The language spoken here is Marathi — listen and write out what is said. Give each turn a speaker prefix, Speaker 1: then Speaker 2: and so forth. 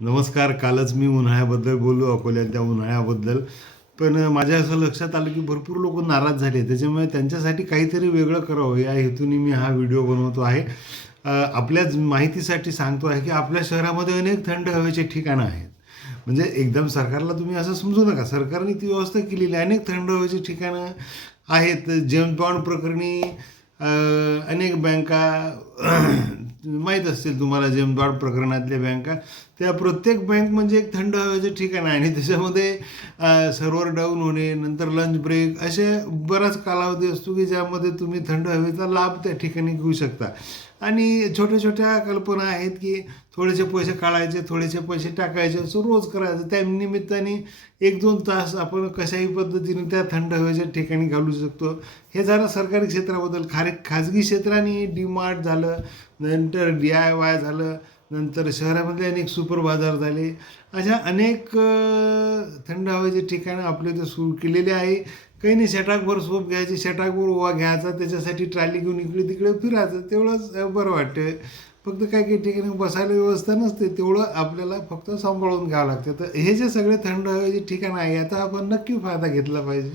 Speaker 1: नमस्कार कालच मी उन्हाळ्याबद्दल बोललो अकोल्यात त्या उन्हाळ्याबद्दल. पण माझ्या असं लक्षात आलं की भरपूर लोक नाराज झाले. त्याच्यामुळे त्यांच्यासाठी काहीतरी वेगळं करावं. या हेतूने मी हा व्हिडिओ बनवतो आहे. आपल्याच माहितीसाठी सांगतो आहे की आपल्या शहरामध्ये अनेक थंड हवेचे ठिकाणं आहेत. म्हणजे एकदम सरकारला तुम्ही असं समजू नका. सरकारने ती व्यवस्था केलेली आहे. अनेक थंड हवेची ठिकाणं आहेत. जेम्स बॉन्ड प्रकरणी अनेक बँका माहीत असतील तुम्हाला जेमद्वाड प्रकरणातल्या बँका त्या प्रत्येक बँक म्हणजे एक थंड हवेचं ठिकाण आहे. आणि त्याच्यामध्ये सर्वर सर्व्हर डाऊन होणे नंतर लंच ब्रेक असे बराच कालावधी असतो की ज्यामध्ये तुम्ही थंड हवेचा लाभ त्या ठिकाणी घेऊ शकता. आणि छोट्या छोट्या कल्पना आहेत की थोडेसे पैसे काढायचे थोडेसे पैसे टाकायचे असं रोज करायचं. त्या निमित्ताने एक दोन तास आपण कशाही पद्धतीने त्या थंड हवेच्या ठिकाणी घालू शकतो. हे झालं सरकारी क्षेत्राबद्दल. खारे खाजगी क्षेत्राने डी मार्ट झालं नंतर डी आय वाय झालं नंतर शहरामधले अनेक सुपर बाजार झाले. अशा अनेक थंड हवेचे ठिकाणं आपले इथे सुरू केलेले आहे. काही नाही शेटाकभर सोप घ्यायची शेटाकभर ओवा घ्यायचा त्याच्यासाठी ट्रॉली घेऊन इकडे तिकडे फिरायचं तेवढंच बरं वाटतं. फक्त काही काही ठिकाणी बसायला व्यवस्था नसते तेवढं आपल्याला फक्त सांभाळून घ्यावं लागतं. तर हे जे सगळे थंड हवेचे ठिकाण आहे याचा आपण नक्की फायदा घेतला पाहिजे.